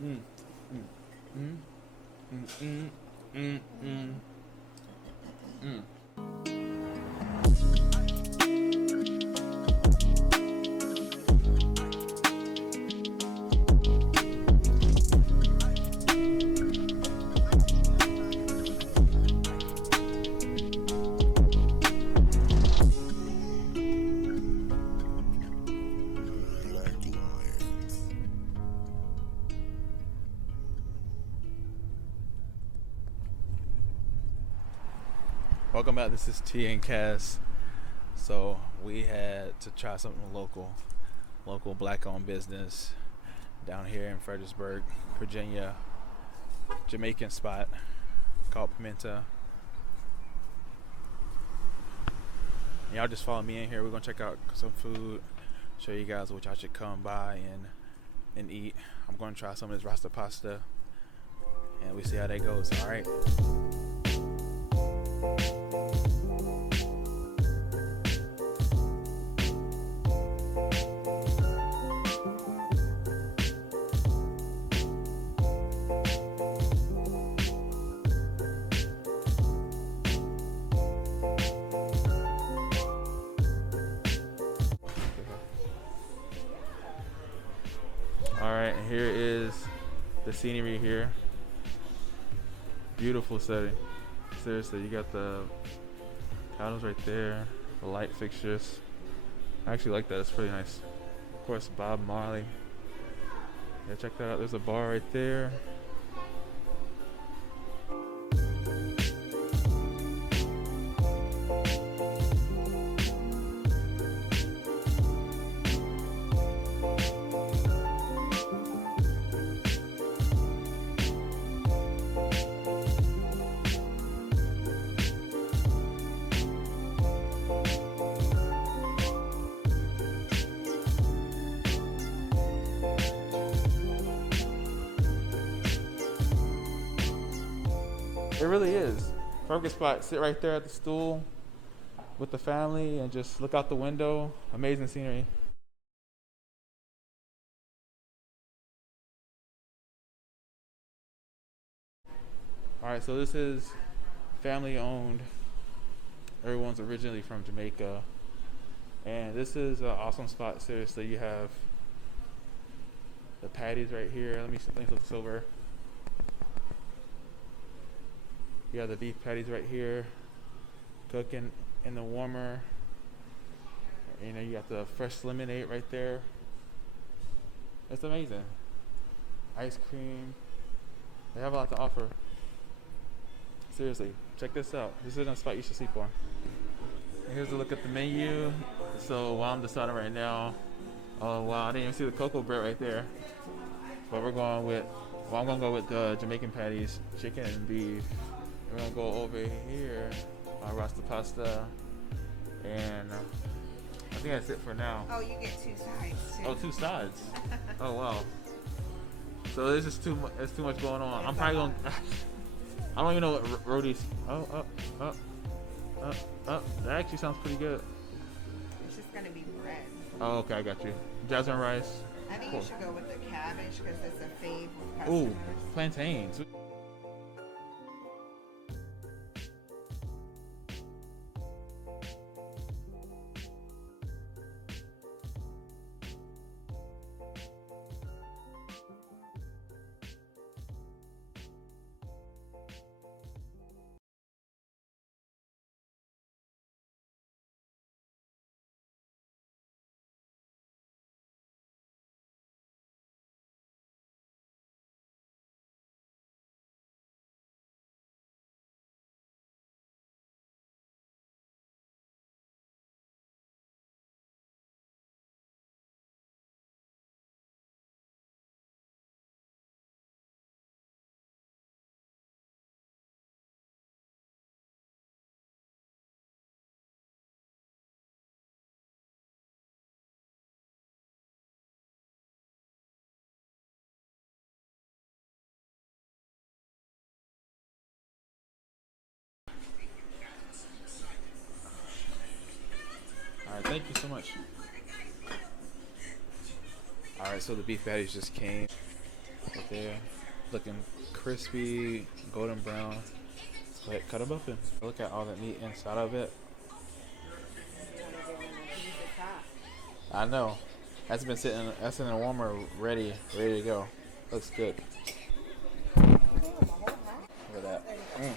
Mm, mm, mm, mm, mm, mm, mm, mm. Welcome back. This is T and Cass. So we had to try something local black-owned business down here in Fredericksburg, Virginia. Jamaican spot called Pimenta. Y'all just follow me in here. We're gonna check out some food, show you guys what y'all should come by and eat. I'm gonna try some of this Rasta pasta, and we see how that goes. All right. All right, here is the scenery here. Beautiful setting. Seriously, you got the panels right there, the light fixtures. I actually like that. It's pretty nice. Of course, Bob Marley. Yeah, check that out. There's a bar right there. It really is. Perfect spot. Sit right there at the stool with the family and just look out the window. Amazing scenery. All right, so this is family owned. Everyone's originally from Jamaica. And this is an awesome spot. Seriously, you have the patties right here. Let me flip this over. You have the beef patties right here, cooking in the warmer. You know, you got the fresh lemonade right there. It's amazing. Ice cream. They have a lot to offer. Seriously, check this out. This is a spot you should sleep on. Here's a look at the menu. So while I'm deciding right now, oh wow, I didn't even see the cocoa bread right there. But I'm gonna go with the Jamaican patties, chicken and beef. We're gonna go over here, Rasta pasta, and I think that's it for now. Oh, you get two sides too. Oh, two sides. Oh wow. So there's just there's too much going on. I'm probably gonna. I don't even know what roadies. That actually sounds pretty good. It's just gonna be bread. Oh, okay, I got you. Jasmine rice. I think Cool. you should go with the cabbage because it's a fave with Ooh, customers. plantains. All right, thank you so much. All right, so the beef patties just came. Right there. Looking crispy, golden brown. Let's go ahead and cut them open. Look at all the meat inside of it. I know. That's been sitting. That's in the warmer, ready to go. Looks good. Look at that. Okay.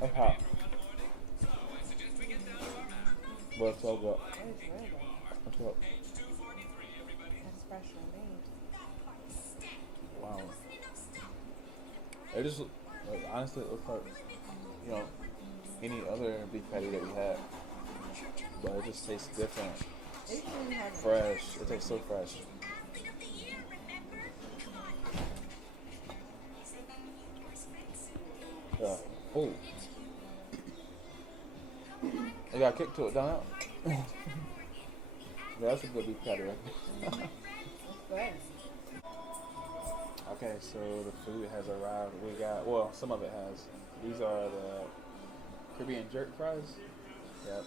That's hot. But it's so good. That's good. That's special made. Wow. It just, like, honestly, it looks like, you know, any other beef patty that we had. But it just tastes different. Fresh. It tastes so fresh. Yeah. Oh. It got a kick to it, don't it? Yeah, that's a good beef patty, right? That's good. Okay, so the food has arrived. We got, well, some of it has. These are the Caribbean jerk fries. Yep.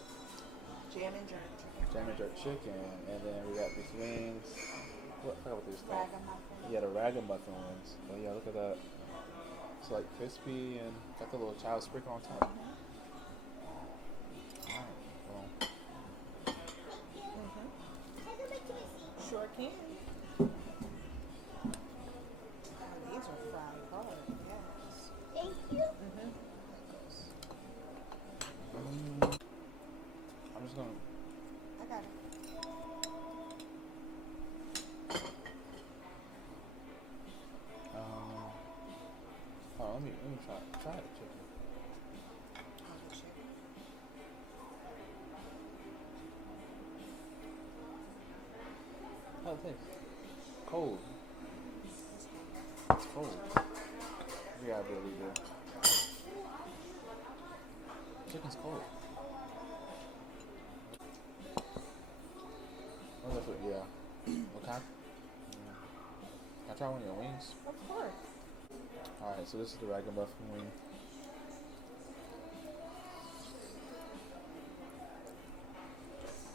Jam and jerk. Jam and jerk chicken. And then we got these wings. What, I forgot what these called. Ragamuffin. Yeah, the ragamuffin ones. Oh yeah, look at that. It's like crispy and got the little child sprinkle on top. Alright, well. Sure can. These are fried hard, yes. Thank you. I'm just gonna. I got it. Oh, let me try the chicken. Oh, the chicken. How it tastes? Cold. It's cold. You gotta be able to do. Chicken's cold. What's that for? Yeah. What kind? Yeah. Can I try one of your wings? Of course. Alright, so this is the ragamuffin wing.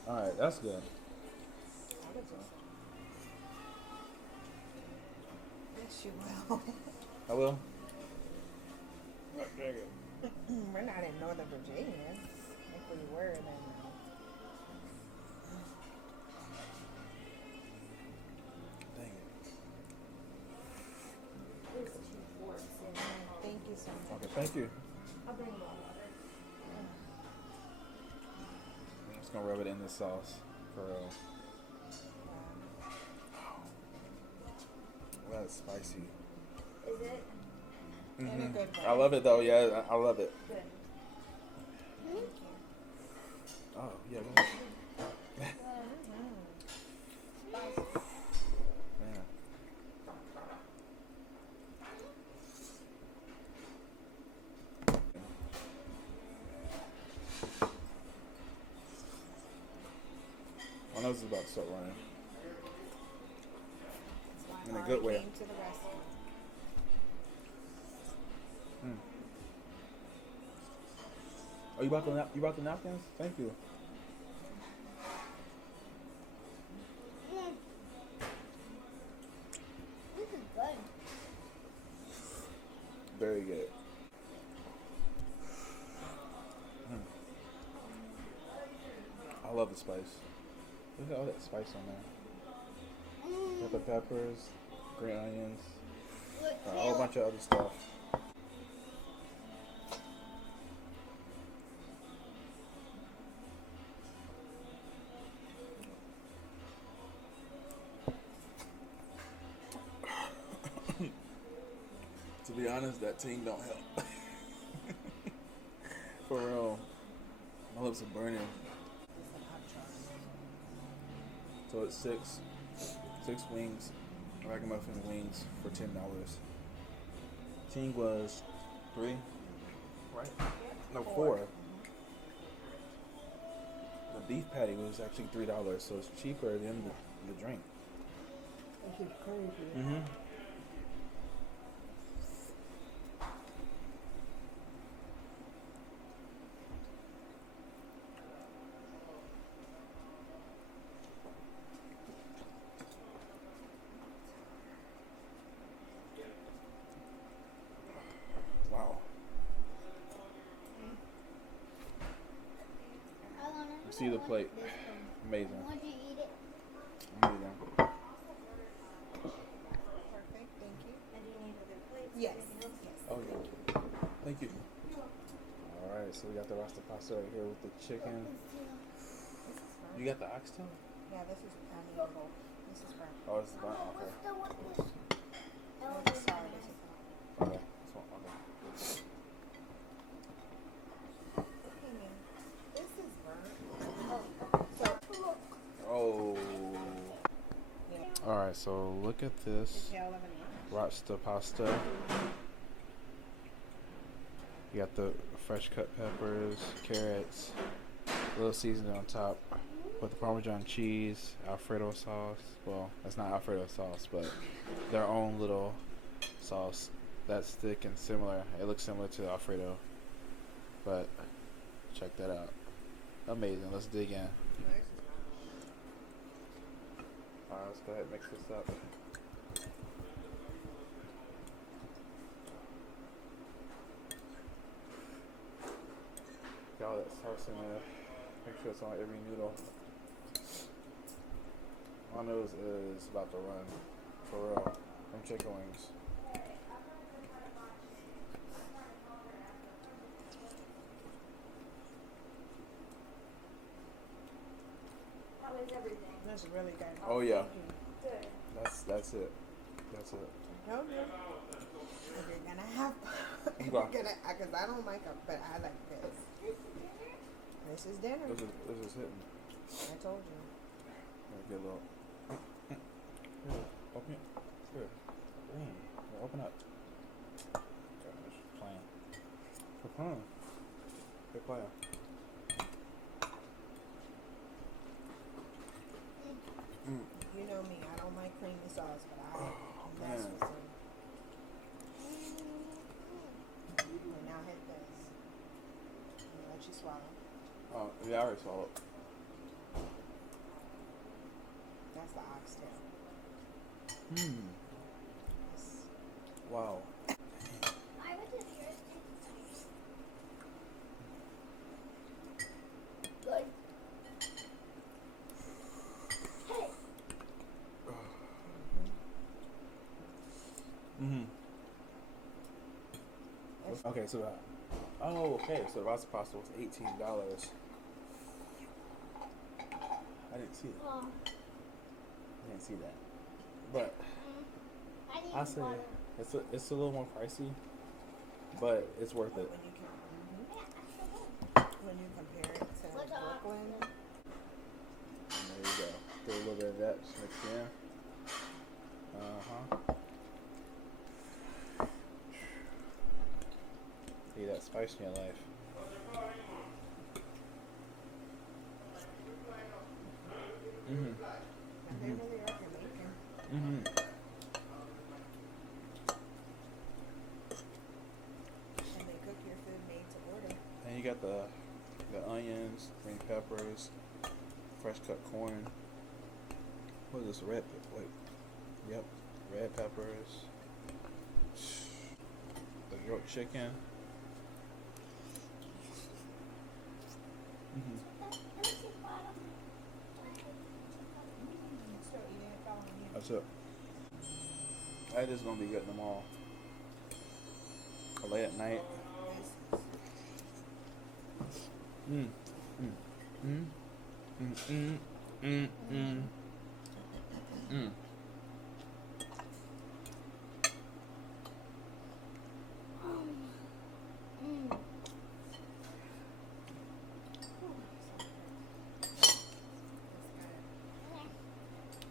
Alright, that's good. Yes, you will. I will. We're not in Northern Virginia. If we were, then. Dang it. There's 2 forks in there. Thank you so much. Okay, thank you. I'll bring more water. I'm just gonna rub it in the sauce for real. Wow, that's spicy. Is it? In a good way. I love it though. Yeah, I love it. Good. Oh yeah. Go ahead. Man. My nose is about to start running. That's why In a Mari good way. came to the rescue. Oh, you brought the napkins? Thank you. This is good. Very good. I love the spice. Look at all that spice on there. Got the peppers, green onions, a whole bunch of other stuff. To be honest, that Ting don't help. For real. My lips are burning. So it's six wings, ragamuffin wings for $10. Ting was 3, right? No, 4. The beef patty was actually $3, so it's cheaper than the drink. This is crazy. Mm-hmm. See the plate. Amazing. Would you eat it? Amazing. Perfect. Thank you. And do you need other plates? Yes. Anything else? Yes. Oh yeah. Thank you. All right, so we got the Rasta pasta right here with the chicken. This is fine. You got the oxtail? Yeah, this is. I need both. This is fine. Oh, it's burnt. Okay. What's the one with? Oh, this sorry. This is fine. Okay. This one. Okay. Hang in. This is burnt. So Oh. yeah. All right, so look at this The tail of an ant. Rasta pasta. You got the fresh cut peppers, carrots, a little seasoning on top with the Parmesan cheese, Alfredo sauce. Well, that's not Alfredo sauce, but their own little sauce that's thick and similar. It looks similar to Alfredo, but check that out. Amazing. Let's dig in. All right, let's go ahead and mix this up. Got all that sauce in there. Make sure it's on every noodle. My nose is about to run. For real. Them chicken wings. How is everything? That's really good. Oh yeah. Good. That's it. That's it. No, no. If you're gonna have, if Okay. you're gonna, because I don't like them, but I like this. This is dinner. This is hitting. I told you. Get a little. Here, open it. Here. Here, open up. Gosh, playing. Quit playing. Quit playing. You know me. I don't like creamy sauce, but I mess man. with some. And now hit this. I'm gonna let you swallow. Oh, yeah, I already swallowed. That's the oxtail. This, Wow. I would just yours taste good. Hey. Okay, so so the Rasta pasta was $18. I didn't see it. Oh. I didn't see that. But I need I say water. it's a little more pricey, but it's worth it. when you compare it to What's up? Brooklyn, And there you go. Do a little bit of that, just mix it in. See that spice in your life. they really are Jamaican. And And they cook your food made to order. you got the onions, green peppers, fresh cut corn. What is this? Red? Wait. Yep. Red peppers. The grilled chicken. Still eating it following you. That's it. That is gonna be good in the mall. Or late at night. Mm. Mm. Mm. Mm. Mm. Mm. Mm. Mm.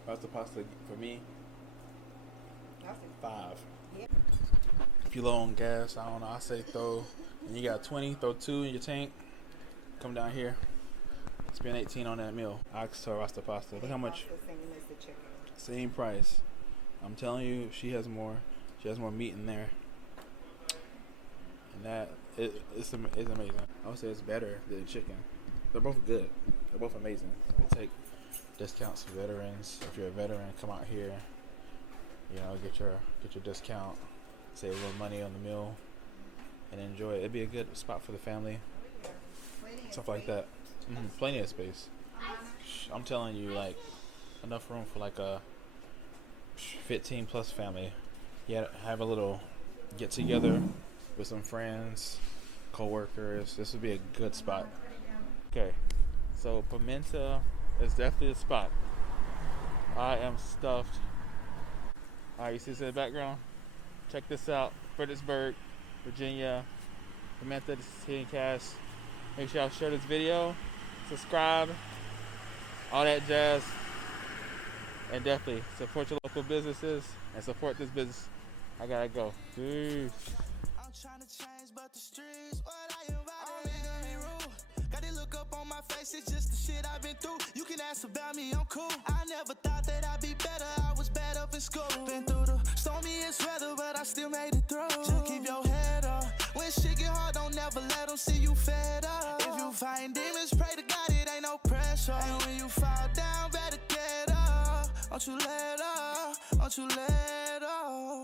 That's the pasta for me. That's it. 5. Yep. If you're low on gas, I don't know. I say throw, and you got 20, throw 2 in your tank. Come down here. Spend 18 on that meal. Oxtail Rasta pasta. Look how much. The same as the chicken. Same price. I'm telling you, she has more meat in there. And that it's amazing. I would say it's better than chicken. They're both good. They're both amazing. They take discounts for veterans. If you're a veteran, come out here. You know, get your discount. Save a little money on the meal and enjoy it. It'd be a good spot for the family. Stuff like that. Plenty of space. I'm telling you, like, enough room for like a 15 plus family. Yeah, have a little get together with some friends, co-workers. This would be a good spot. Okay, so Pimenta is definitely a spot. I am stuffed. Alright, you see this in the background? Check this out. Fredericksburg, Virginia. Pimenta, this is Ting Cast. Make sure y'all share this video, subscribe, all that jazz. And definitely support your local businesses and support this business. I gotta go. Peace. I'm trying to change, but the streets, what I invite got it look up on my face, it's just the shit I've been through. You can ask about me, I'm cool. I never thought that I'd be better, I was bad up in school. Been through the stormiest weather, but I still made it through. Just keep your head up. When shit get hard, don't never let them see you fed up. If you find demons, pray to God, it ain't no pressure. And when you fall down, better get up. Don't you let up, don't you let